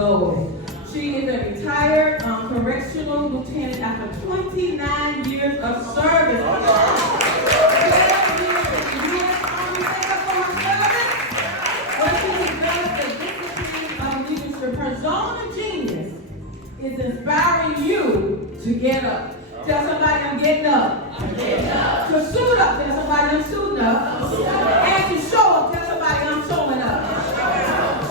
glory. She is a retired correctional lieutenant after 29 years of service. 12 years in the U.S. Army Reserve for her service. What she has done is the discipline of leadership. Her zone of genius is inspiring you to get up. Tell somebody I'm getting up. I'm getting up. To suit up. Tell somebody I'm suiting up. And to show up. Tell somebody I'm showing up.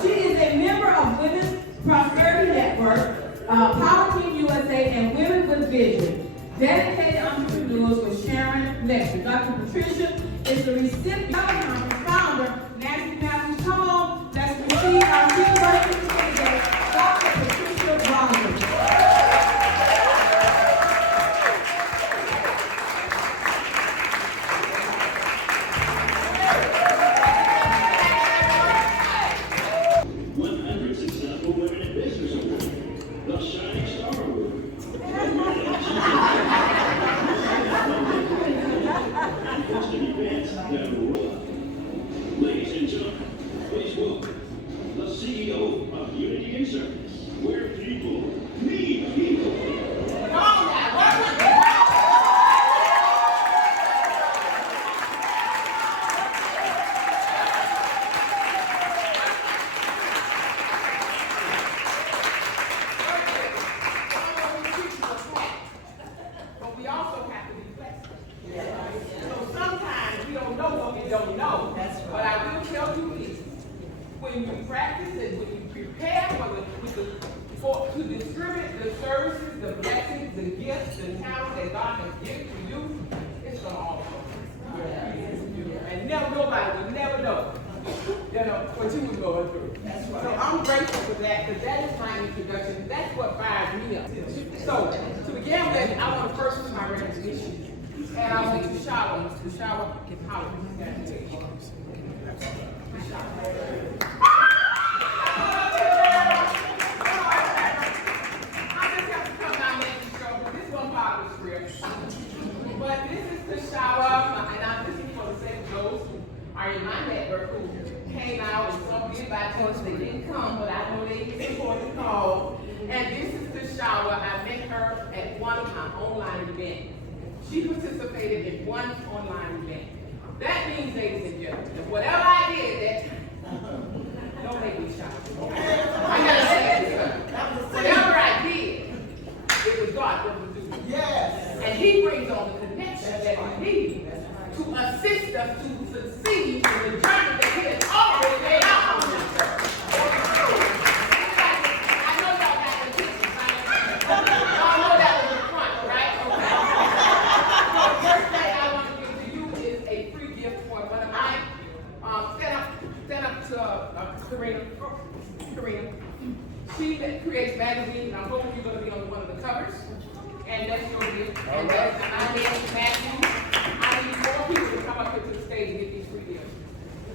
She is a member of Women's Prosperity Network, Power Team USA, and Women with Vision. Dedicated entrepreneurs with Sharon Lecture. Dr. Patricia is the recipient of founder. Nancy Matthews, come on. Let's receive our celebrating today, Dr. Patricia Rogers. Ladies and gentlemen, please welcome the CEO of Unity and Service, where people need people. But we also have to be flexible. So sometimes we don't know what we don't know. But I will tell you this: when you practice and when you prepare to distribute the services, the blessings, the gifts, the talent that God has given to you, it's gonna all come. And nobody will never know, what you were going through. So I'm grateful for that, because that is my introduction. That's what fires me up. So to begin with, I want to first do my recognition. And I want to shower. How But this is the shower, and this is for the sake of those who are in my network who came out and some did by chance they didn't come, but I know they get important call. And this is the shower. I met her at one of my online events. She participated in one online event. That means, ladies and gentlemen, that whatever I did that time, don't make me shout. I gotta say this. Whatever I did, it was God that was doing. Yes. And He brings on the connection that we need to assist us to succeed in the journey that He has already laid out on us. I know y'all got the pictures, right? Y'all know that was the front, right? Okay. So the first thing I want to give to you is a free gift for one of my stand up to Karina. She creates magazines, and I'm hoping you're going to be on one of the covers. And that's your gift. And that's my name is Matthew. I need more people to come up here to the stage and get these free gifts.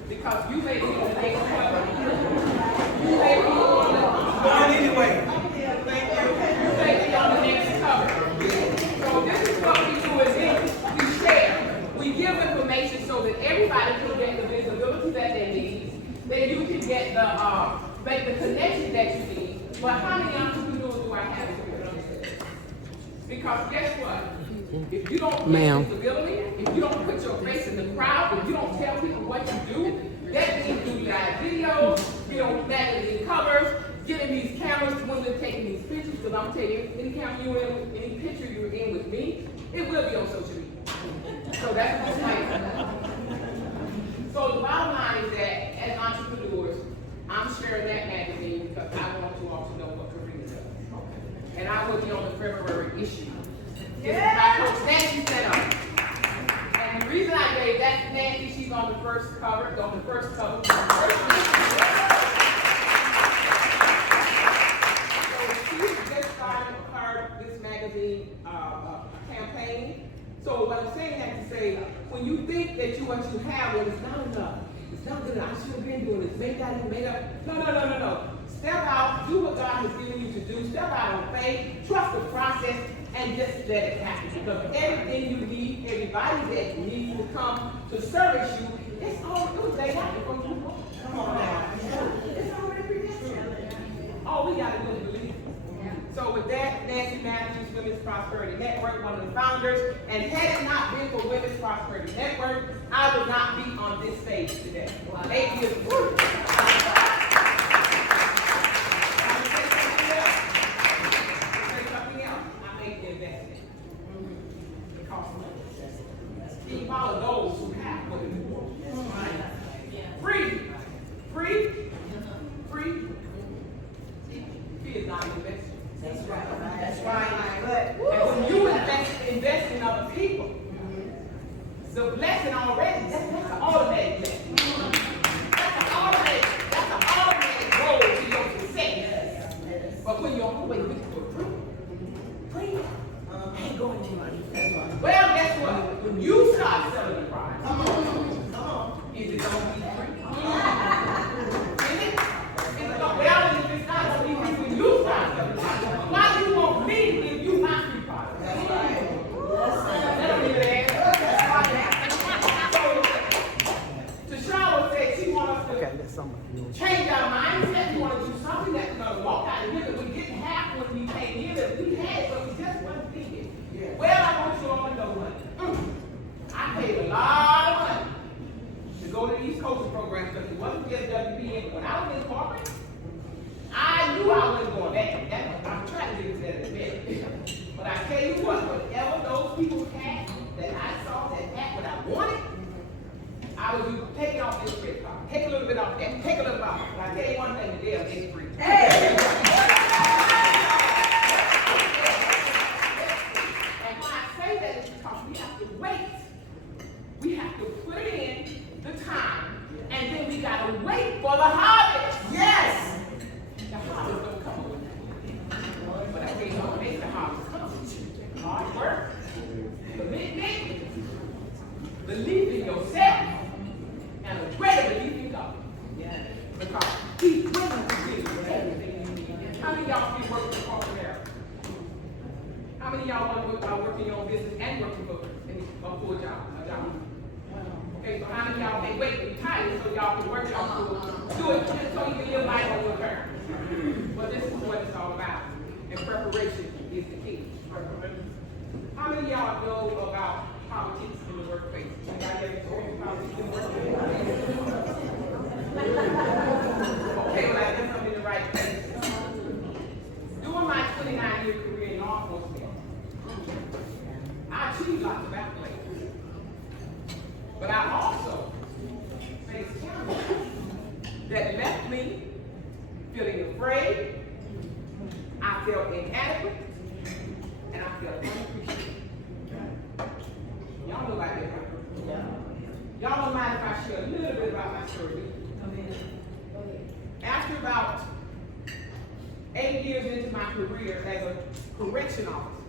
Because you may be on the next cover. You may be on the Anyway. Thank you. You may be on the next cover. So this is what we do is we share. We give information so that everybody can get the visibility that they need. Then you can get the make the connection that you need. But how many entrepreneurs do I have here? Because guess what? If you don't get visibility, if you don't put your face in the crowd, if you don't tell people what you do, that means do live videos, magazine covers, getting these cameras when they're taking these pictures, because I'm telling you, any camera you're in, any picture you're in with me, it will be on social media. So that's what's like. So the bottom line is that as entrepreneurs, I'm sharing that magazine because I want you all to know what Karina does. And I will be on the February issue. This is my Coach Nancy set up. And the reason I gave that to Nancy, she's on the first cover. So she just started this magazine campaign. So what I'm saying that to say, when you think that what you have, well, it's not enough. It's not good. I should have been doing this. Make that and make that. No. Step out, do what God has given you to do. Step out on faith, trust the process, and just let it happen. Because everything you need, everybody that needs to come to service you, it was laid out before you. Come on now. It's already predestined. All we gotta do is believe. So with that, Nancy Matthews, Women's Prosperity Network, one of the founders, and had it not been for Women's Prosperity Network, I would not be on this stage today. 8 years of work. He follow those who have what is important. Free. Free is not investment. That's right. That's right. And when you invest in other people, the blessing already, that's an automatic blessing. That's an automatic road to your success. But when you're always looking for free ain't going to money. Well, guess what? When you start selling the product, come on. Is it going to be free? Is it? Well, if it's not going to be free when you start selling the product, why do you want me to give you my free product? That's right. That don't even answer. So, Tashawa said she wants us to change our mindset. We want to do something that's going to walk out of here that we didn't have when we came here, that we had, but we just wasn't thinking. Well, I want you all to know what. I paid a lot of money to go to these coaching programs because it wasn't just WPN. When I was in corporate, I knew I wasn't going back. I'm trying to get to that in a minute. But I tell you what, whatever those people had that I saw that had what I wanted, I would do take it off this credit card. Take a little bit off that. Take a little bit off. But I tell you one thing, today it's free. We have to put it in the time, and then we gotta wait for the harvest. Yes! The harvest don't come overnight. But I tell you what makes the harvest come. Hard work, commitment, belief in yourself, and a greater belief in God. Yes. Because He's willing to give you everything you need. How many of y'all can work for corporate America? How many of y'all want to work in your own business and working for a full job? Okay, so how many of y'all can't wait to retire so y'all can work y'all school? Do it just so you can live life on your terms. But this is what it's all about. And preparation is the key. How many of y'all know about politics in the workplace? Anybody ever experienced politics in the workplace? Okay, well, I guess I'm in the right place. During my 29-year career in law enforcement, I achieved lots of accolades. But I also faced challenges that left me feeling afraid, I felt inadequate, and I felt unappreciated. Y'all know about that, right? Yeah. Y'all don't mind if I share a little bit about my story? After about 8 years into my career as a correction officer,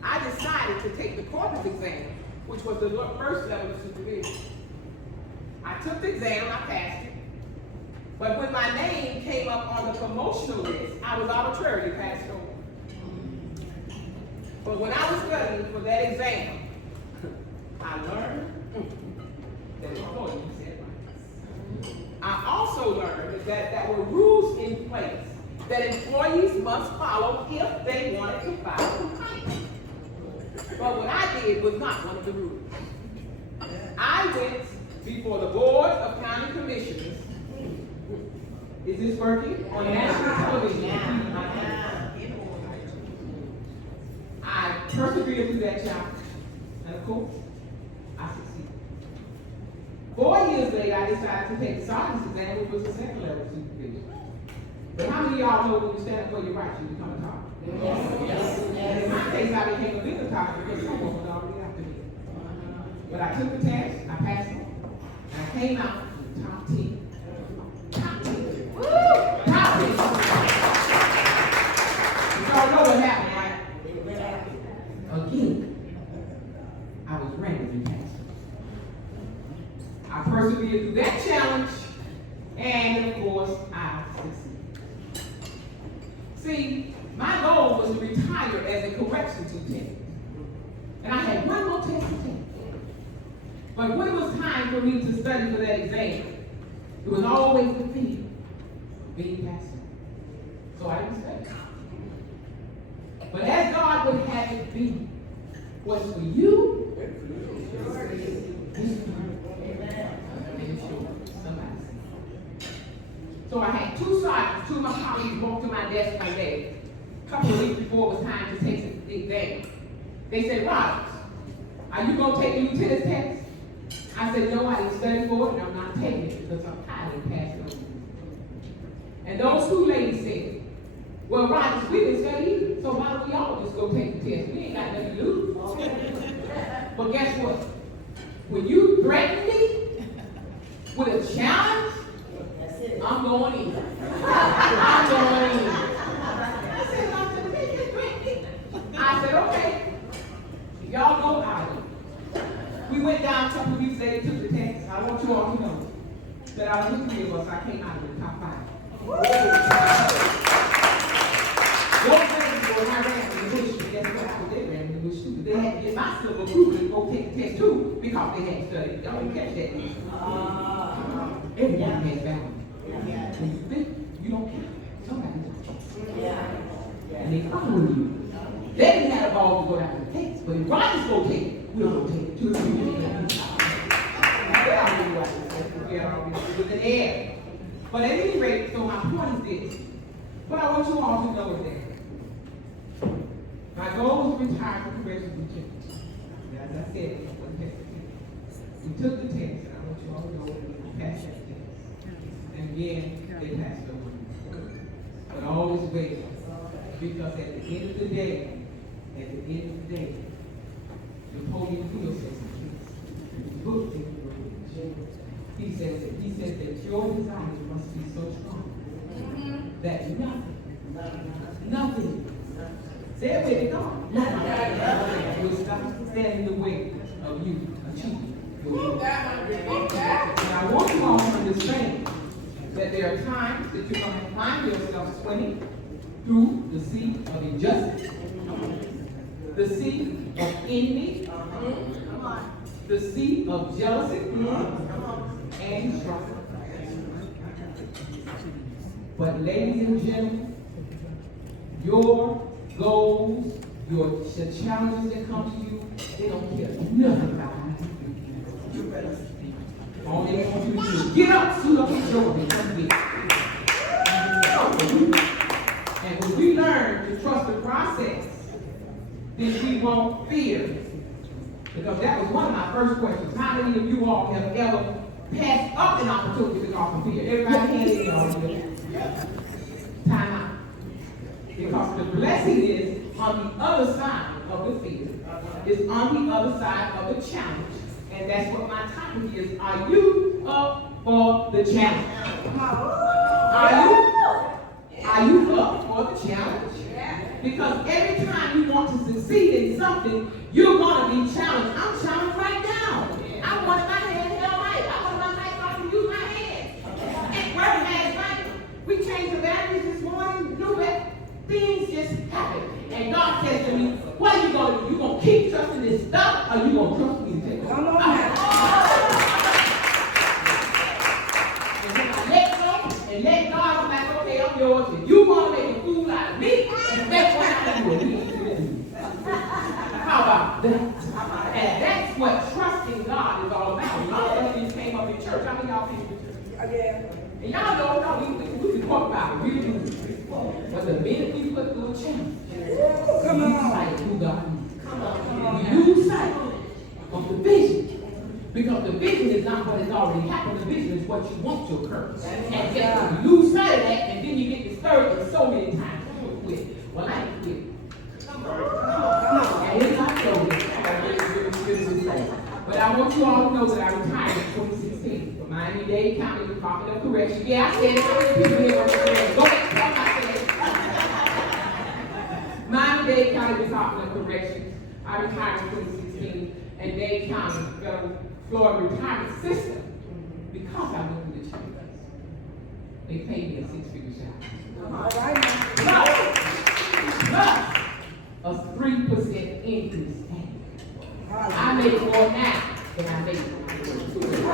I decided to take the corpus exam, which was the first level of supervision. I took the exam, I passed it, but when my name came up on the promotional list, I was arbitrarily passed over. But when I was studying for that exam, I learned that employees said right. I also learned that there were rules in place that employees must follow if they wanted to file complaints. But what I did was not one of the rules. I went before the Board of County Commissioners. Is this working? On national television. I persevered through that challenge. And of course, I succeeded. 4 years later, I decided to take the sergeant's exam, which was the second level of supervision. But how many of y'all know when you stand up for your rights, you become a target? Yes. In my case, I became a bigger target because someone was already after me. But I took the test, I passed it, and I came out in the top 10. Top 10. Woo! Top 10. Y'all know what happened, right? Again, I was randomly passed. I persevered through that challenge, and of course, I succeeded. See, my goal was to retire as a corrections lieutenant. And I had one more test to take. But when it was time for me to study for that exam, it was always the fear of being passed. be. What's for you? So I had two sergeants, two of my colleagues walked to my desk one day, a couple of weeks before it was time to take the exam. They said, Rogers, are you going to take the lieutenant's test? I said, no, I didn't study for it, and I'm not taking it because I'm tired of passing on. And those two ladies said, well, Rogers, we didn't study either, so why don't we all just go take the test? We ain't got nothing to lose. But guess what? When you threaten me with a challenge, I'm going in. I'm going in. I said, okay. If y'all go out. We went down a couple of weeks later, took the test. I want you all to know that out of the three of us, I came out of the top 5. Those ladies were not ran in the bush, but guess what? They ran in the bush too. They had to get my silver approval to go take the test too because they had studied. Y'all didn't catch that. Everyone has balance. When you think you don't care, somebody's watching. And they follow you. They didn't have a ball to go down to the test, but if Rogers go take it, we'll go take it. 2 or 3 years later. With an air. But at any rate, so my point is this. What I want you all to know is that my goal is to retire from Convergence Empowerment. As I said, we took the test, and I want you all to know that we passed that test. And again, they passed over. But always wait. Because at the end of the day, Napoleon Hill says he says that your desires must be so strong that nothing, say it with God, nothing will stop standing in the way of you achieving your goal. And I want you all to understand that there are times that you're going to find yourself swimming through the sea of injustice, the sea of envy, the sea of jealousy, and strife. But ladies and gentlemen, your goals, the challenges that come to you, they don't care nothing about you. All they want you to do is get up, suit up, and show them, come get it. And when we learn to trust the process, then we won't fear. Because that was one of my first questions. How many of you all have ever passed up an opportunity because of fear? Everybody hand in y'all. Time out. Because the blessing is on the other side of the fear. It's on the other side of the challenge. And that's what my topic is. Are you up for the challenge? Are you up for the challenge? Because every time you want to succeed in something, you're going to be challenged. I'm challenged right now. I wanted my hand held right. I wanted my mic off and use my hands. And where the man's right? We changed the batteries this morning, knew that things just happen. And God says to me, what are you going to do? You going to keep trusting this stuff, or you going to trust me to take it? Come on. And when I let go and let God, I'm like, okay, I'm yours. And you want to make a fool out of me, and that's what I'm going to do. How about that? And that's what trusting God is all about. A lot of us came up in church. How many y'all came to church? Yeah. And y'all know, we can talk about it. We do. But the minute we put through a challenge, come on, who God is. We lose sight of the vision. Because the vision is not what has already happened. The vision is what you want to occur. And yet you lose sight of that, and then you get discouraged and so many times. You quit. Well, I ain't quit. And it's not over. But I want you all to know that I retired in 2016 from Miami-Dade County Department of Correction. Yeah, I said it. How many people here are there? Go ahead, I said it. Miami-Dade County Department of Corrections. I retired in 2016, and Dade County Federal Florida retirement system because I went through the challenges. They paid me a 6-figure salary. All right. Plus a 3% increase. I make more now than I made when I was doing it. But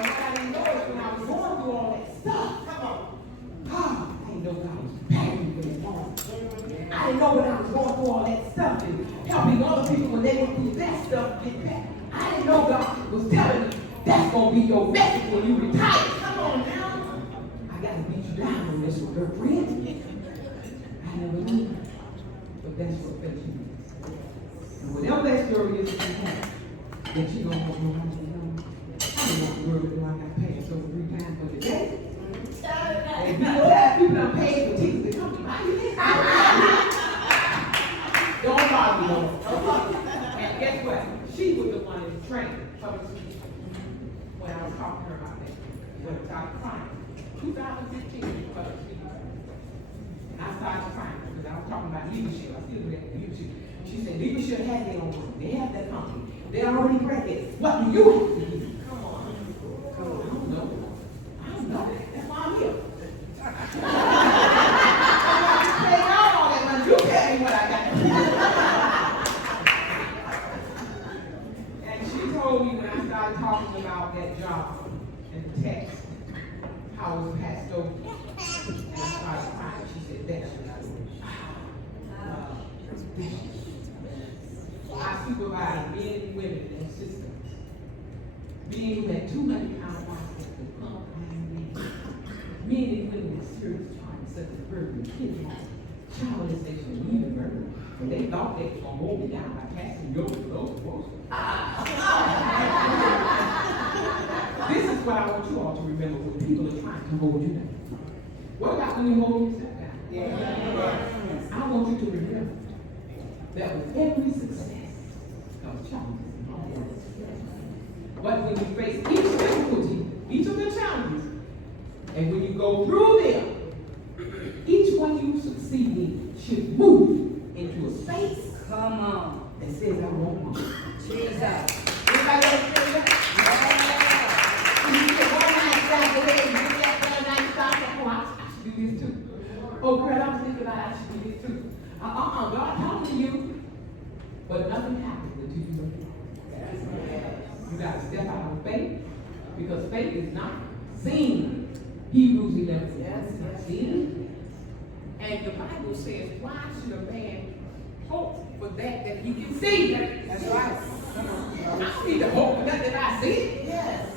what I didn't know is when I was going through all that stuff, getting back. I didn't know God was telling me that's going to be your message when you retire. Come on now. I got to beat you down on this one, girlfriend. I never knew. But that's what faith is. And whatever that story is that you have, that you don't want nobody to know. I don't want the word to know I got paid so 3 times for the day. And people done paid for tickets to come to my Don't bother me, no. And guess what? She was the one in training public speaking when I was talking to her about that. When I started crying. 2015 public speaking. And I started crying because I was talking about leadership. I still do that leadership. She said, leadership has their own work. They have their company. They already graduated. What do you have to do? Come on. I don't know. I don't know. That's why I'm here. Pay all that money. You tell me what I got to do. And she told me when I started talking about that job and the text, how it was passed over. And I started crying. She said, that's I supervise men and women and systems. Men who had 200 pounds of men and women with serious charges such as burglary, kidnapping, child molestation, and even murder. And they thought they were going to hold me down by passing those votes. This is what I want you all to remember when people are trying to hold you down. What about when you hold yourself down? Yeah. I want you to remember that with every success comes challenges. But when you face each difficulty, each of the challenges, and when you go through them, each one you succeed in should move into a space. Come on. That says I won't move. Jesus. Everybody understand that? Yeah. You get one night stop ahead, you get that night stop, oh, I should do this too. Oh, girl, I was thinking about I should do this too. God talking to you, but nothing happens until you do it. You got to step out of faith, because faith is not seen. Hebrews 11. Yes. Seen. And the Bible says, why should a man hope for that he can see? That's right. I don't need to hope for that I see. Yes.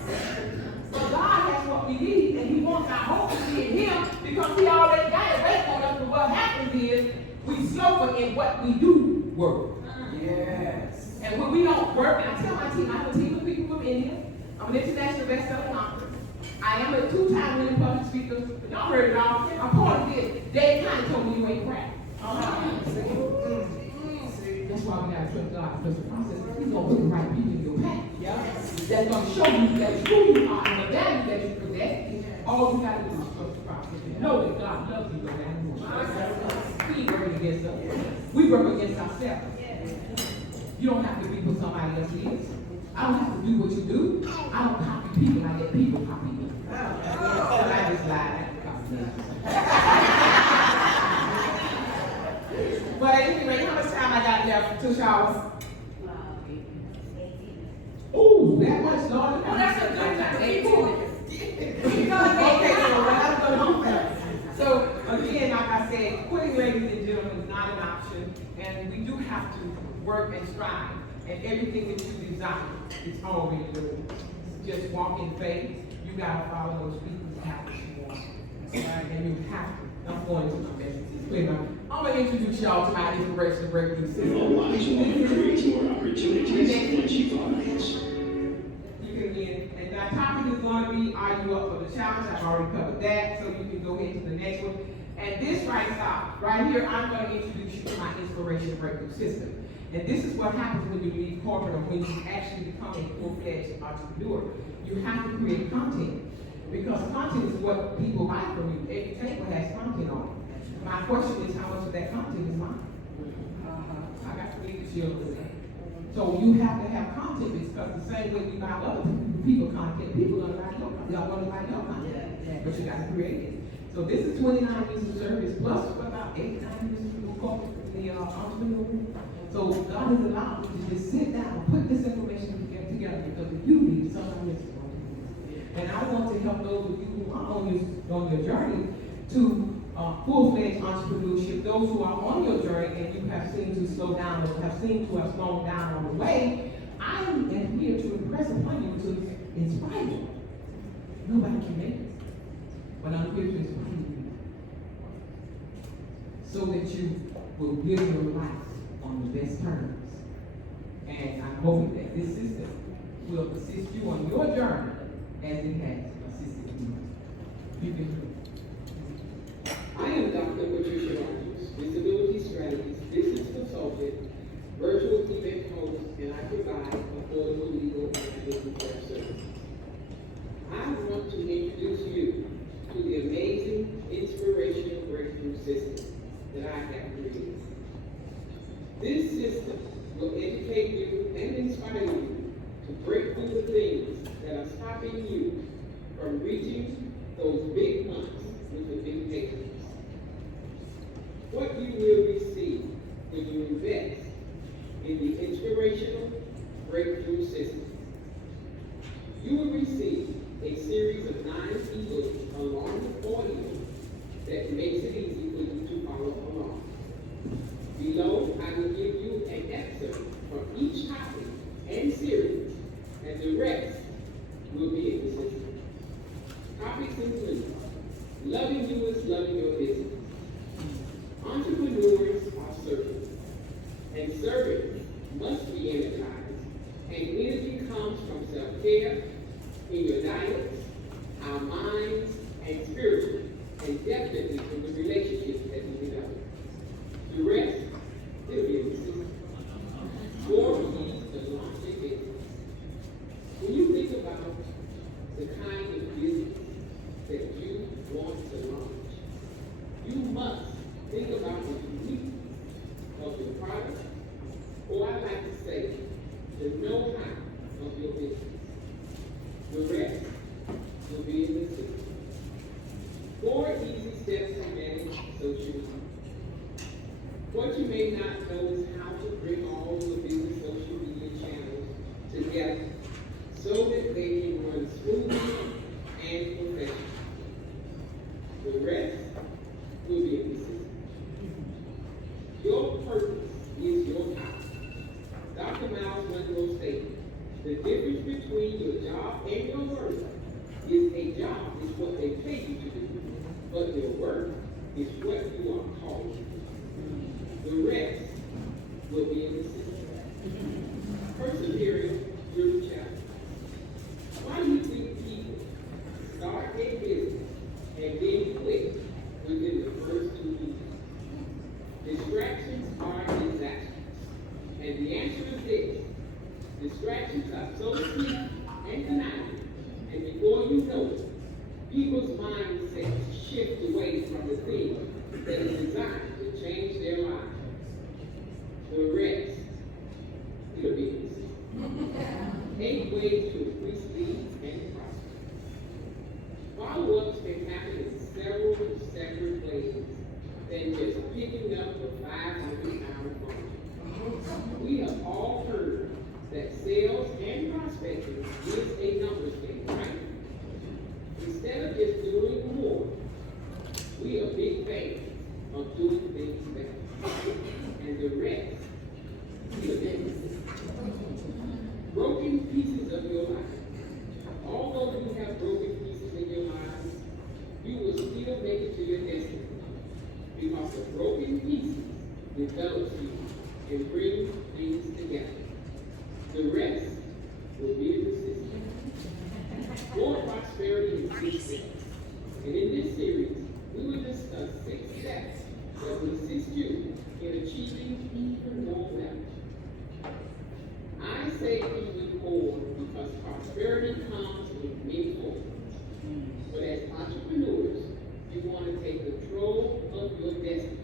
But God has what we need, and He wants our hope to be in Him, because He already got it waiting on us. But what happens is, we slow in what we do work. Yes. And when we don't work, and I tell my team, I have a team of people from India. I'm an international best-selling author. I am a 2-time winning public speaker. Y'all heard it all. I'm part of this. Dave kind of told me you ain't crap. That's why we got to trust God, because the process, He's going to put the right people in your path. That's going to show you that who you are and the value that you possess. All you got to do is trust the process. And know that God loves you no matter what. We ain't working against us. We work against ourselves. You don't have to be what somebody else is. I don't have to do what you do. I don't copy people. I let people copy me. I just lied. But at any rate, how much time I got left to shower? Ooh, that much, Lord. Oh, that's a good time. 18. Okay, so let's go home. So again, like I said, quitting, ladies and gentlemen, is not an option, and we do have to work and strive. And everything that you desire is already doing. Just walk in faith. You gotta follow those people's path that you want. And you have to. I'm going to my messages. I'm gonna introduce y'all to my inspirational breakthrough system. All lives want to create more opportunities when she finds. You can win. And our topic is going to be, are you up for the challenge? I've already covered that, so you can go ahead to the next one. And this right here, I'm going to introduce you to my inspiration breakthrough system. And this is what happens when you leave corporate or when you actually become a full-fledged entrepreneur. You have to create content, because content is what people buy from you. Every table has content on it. My question is, how much of that content is mine? I got to read the children. So you have to have content, because the same way you buy other people content, people are going to buy your content. Y'all want to buy your content, but you got to create it. So this is 29 years of service plus about 8, 9 years of corporate in the entrepreneur. So God has allowed me to just sit down and put this information together, because if you need someone else is going to do it. And I want to help those of you who are on your journey to full-fledged entrepreneurship, those who are on your journey and you have seemed to slow down or have seemed to have slowed down on the way. I I am here to impress upon you, to inspire you. Nobody can make it, but I'm here to inspire you so that you will live your life on the best terms. And I'm hoping that this system will assist you on your journey as it has assisted me. You can do it. I am Dr. Patricia Rogers, Disability Strategies, Business Consultant, Virtual Event Host, and I provide affordable legal and identity theft services. I want to introduce you to the amazing inspirational breakthrough system that I have created. This system will educate you and inspire you to break through the things that are stopping you from reaching those big months with the big paychecks. What you will receive when you invest in the inspirational breakthrough system. You will receive a series of 9 ebooks along with audio that makes it easy for you to follow along. Below, I will give you an excerpt from each topic and series, and the rest will be in the system. Topics include: loving you is loving your business. Entrepreneurs are servants, and servants must be energized, and energy comes from self-care, in your diets, our minds, and spiritually, and definitely from the relationships that we develop. The rest, it'll be in the system. 4 keys to launch a business. When you think about the kind of business that you want to launch, you must think about the uniqueness of your product, or I like to say, the know-how of your business. The rest will be in the system. 4 easy steps to manage social media. What you may not know is how to bring all your business social media channels together so that they can run smoothly and professionally. The rest will be in the system. Your purpose is your power. Dr. Miles Monroe stated, the difference between your job and your work is a job is what they pay you to do, but your work is what you are called to do. The rest will be in the system. Persevering through challenge. Why do you think people start a business and then quit within the first 2 weeks? Distractions are disasters. And the answer is this: distractions are so sweet and conniving, and before you know it, people's mindsets shift away from the thing that is designed to change their lives. The rest, it'll be easy. 8 ways to increase speed and prosper. Follow-ups can happen in several separate ways than just picking up a 500-pound phone. We have all heard that sales and prospecting is a numbers game, right? Instead of just doing more, we are big fans of doing things better. And the rest is the business. Broken pieces of your life. Although you have broken pieces in your lives, you will still make it to your destiny. Because the broken pieces develops you and brings things together. The rest will be in the system. More prosperity in 6 steps. And in this series, we will discuss 6 steps that will assist you in achieving even more wealth. I say even more because prosperity comes in many forms. But as entrepreneurs, you want to take control of your destiny.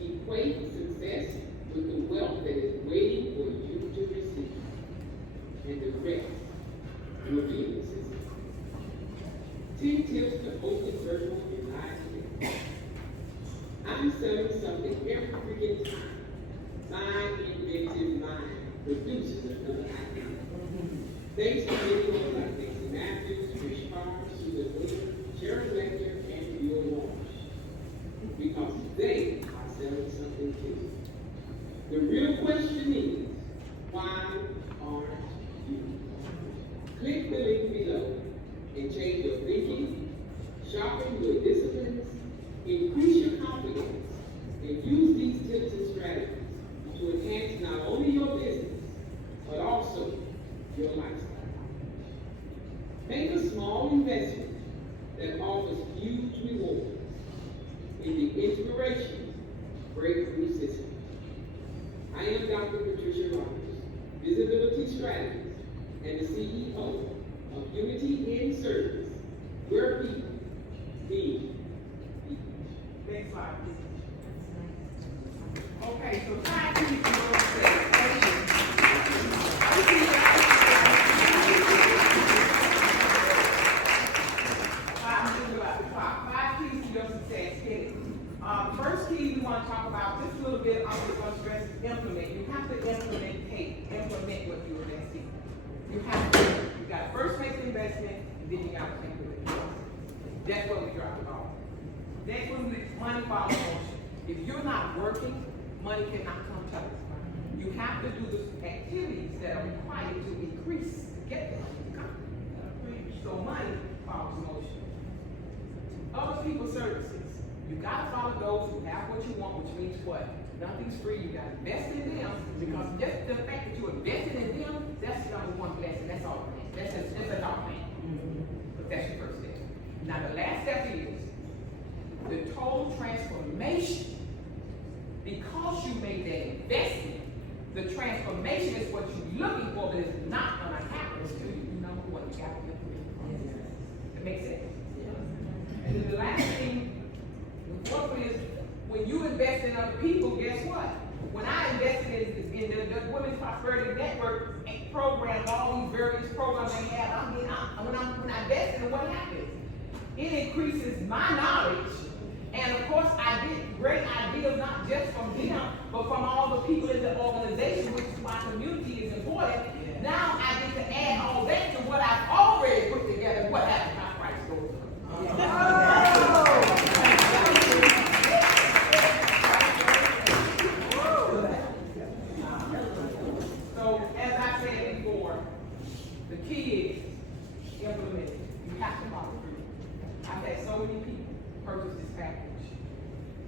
Equate success with the wealth that is waiting for you to receive. And the rest will be in the system. 10 tips to open virtual and live events. I'm selling something every freaking time. My inventive mind produces another idea. Thanks to anyone like Nancy Matthews, Trish Carr, Susan Williams, Sharon Lecter, and Bill Walsh. Because they are selling something too. The real question is, why aren't link below and change your thinking, sharpen your disciplines, increase your confidence, and use these tips and strategies to enhance not only your business, but also your lifestyle. Make a small investment that offers huge rewards in the Inspiration Breakthrough System. I am Dr. Patricia Rogers, Visibility Strategist and the CEO of Unity in Service, where people need people. Next slide, please. Okay, so try to keep your say. Five keys to your success. Hit it. First key we want to talk about just a little bit. I'm just going to stress implement. You have to implement what you invest in. You have to. You got to first make the investment, and then you got to implement it. That's what we drop the ball. Next one is money follows motion. If you're not working, money cannot come to us. You have to do the activities that are required to increase, to get the money to come. So money follows motion. Other people's services. You gotta follow those who have what you want, which means what? Nothing's free. You gotta invest in them, because just the fact that you're investing in them, that's the number one blessing. That's all. That's a dog man. But that's your first step. Now the last step is the total transformation. Because you made that investment, the transformation is what you're looking for, but it's not gonna happen until you know what you got to do. That makes sense? And then the last thing, the fourth one is, when you invest in other people, guess what? When I invested in the Women's Prosperity Network programs, all these various programs they have, when I invested in what happens? It increases my knowledge. And of course, I get great ideas, not just from them, but from all the people in the organization, which is why community is important. Yeah. Now I get to add all that to what I've already put together. What happens? My price goes up. So, as I said before, the key is implement it. You have to follow through. I've had so many people purchase this package,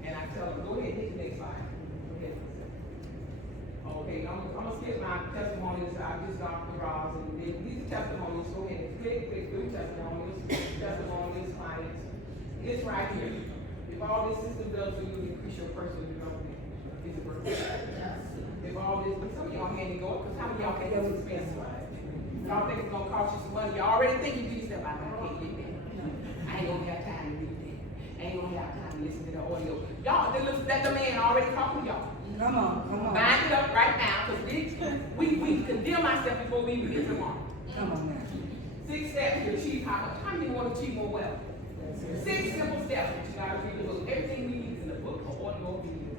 and I tell them, go ahead, hit the next slide. Go ahead. Okay, I'm gonna skip my testimonials. I just got the Ross, and these are testimonials. Go ahead, quick, do testimonials, clients. It's right here. If all this system does for you, increase your personal development, is it worth it? If all this, but some of y'all can't go up, because how many y'all can help expense? Y'all think it's gonna cost you some money? You already think you do stuff. I can't get that. I ain't gonna have time to do that. Ain't gonna have time to listen to the audio. Y'all, let the man already talk to y'all. Come on. Bind it up right now, because we condemn ourselves before we even get tomorrow. Come on now. 6 steps to achieve how much? How many want to achieve more wealth? 6 simple steps that you gotta read the book. Everything we need is in the book or audio video.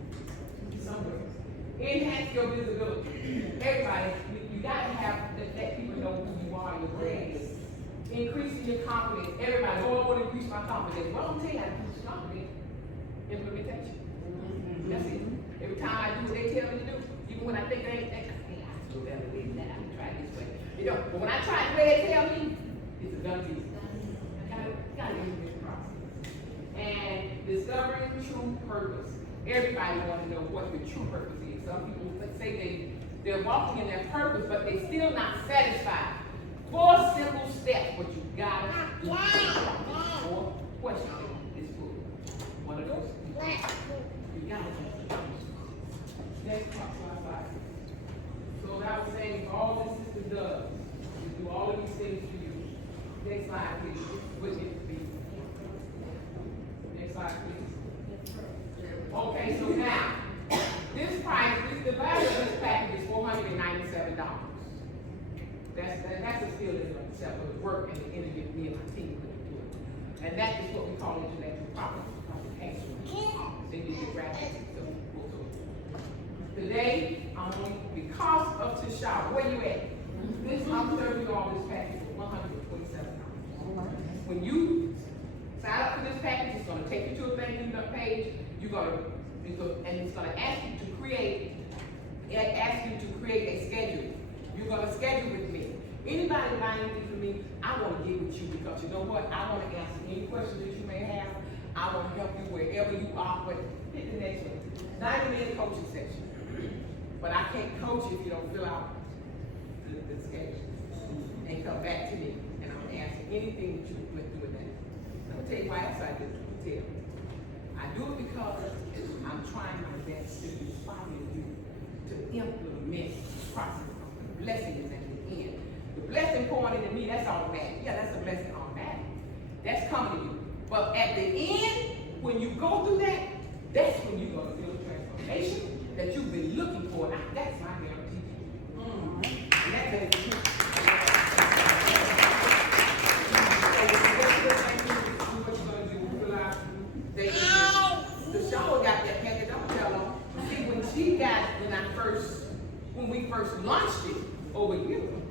Somewhere. Enhance your visibility. Everybody, you gotta have let people know who you are, your brand is. Increasing your confidence. Everybody, oh, I want to increase my confidence. Well, I'm telling you how to increase your confidence. Implementation. That's it. Every time I do what they tell me to do, even when I think they ain't, I still better way than that. I'm gonna try it this way. You know, but when I try the way they tell me, it's a done deal. Gotta use this process. And discovering true purpose. Everybody want to know what the true purpose is. Some people say they're walking in their purpose, but they still not satisfied. 4 simple steps, what you gotta do. 4 questions is good. One of those. You gotta do. Next slide. So that was saying, all this system does is do all of these things for you. Next slide, please. What it to be. Next slide, please. Okay, so now, this price, the value of this package is $497. That's a skill in itself of the work and the energy of me and my team put into it. And that is what we call intellectual property. They need to graphics. Today, I'm only, because of Tisha, where you at? I'm serving you all this package for $127. When you sign up for this package, it's going to take you to a thank you page. And it's going to ask you to create a schedule. You're going to schedule with me. Anybody buy anything from me, I want to get with you because you know what? I want to answer any questions that you may have. I want to help you wherever you are. But hit the next one. 90-minute coaching session. But I can't coach you if you don't fill out the schedule and come back to me, and I'm gonna answer anything that you went through with that. I'm gonna tell you why else I do it. I do it because I'm trying my best to inspire you to implement the process of the blessing is at the end. The blessing pouring into me, that's automatic. Yeah, that's a blessing automatic. That's coming to you. But at the end, when you go through that, that's when you're gonna feel the transformation that you've been looking for. Now, that's my guarantee. And that's the truth. The shower got that package, I'm telling them. See, when we first launched it over a year ago,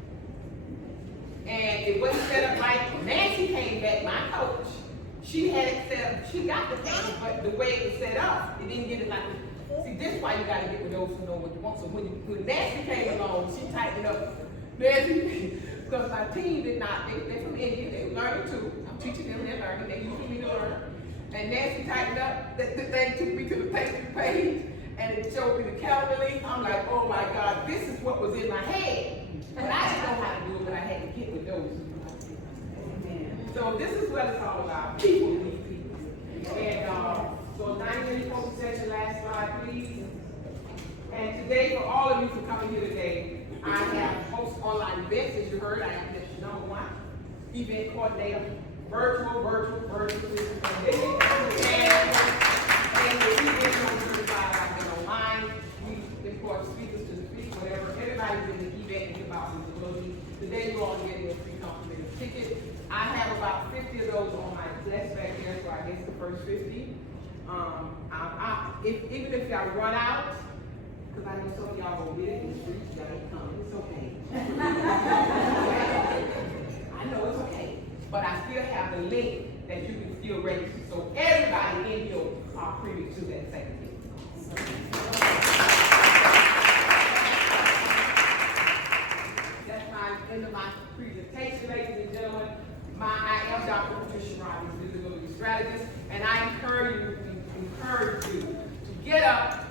and it wasn't set up right. Nancy came back, my coach. She had it set up, she got the package, but the way it was set up, it didn't get it like. See, this is why you gotta get with those who know what you want. So when Nancy came along, she tightened up. Nancy, because my team did not, they're from India, they were learning too. I'm teaching them, they're learning, they used me to learn. And Nancy tightened up, the thing took me to the page, and it showed me the calendar link. I'm like, oh my God, this is what was in my head. And I didn't know how to do it, but I had to get with those. So this is what it's all about. People need people. And so 90-minute coaching session, last slide, please. And today, for all of you for coming here today, I have host online events. As you heard, I am the #1 event coordinator, virtual. And the event on certified, I've been online. We import speakers to speak, whatever. Everybody's in the event and about visibility. Today, you're all getting a free complimentary ticket. I have about 50 of those on my desk back there, so I guess the first 50. Even if y'all run out, because I know some of y'all will get it in the streets, y'all ain't coming, it's okay. I know it's okay, but I still have the link that you can still register, so everybody in here are privy to that same thing. That's my end of my presentation, ladies and gentlemen. I am Dr. Patricia Rogers, disability strategist, and I encourage you to get up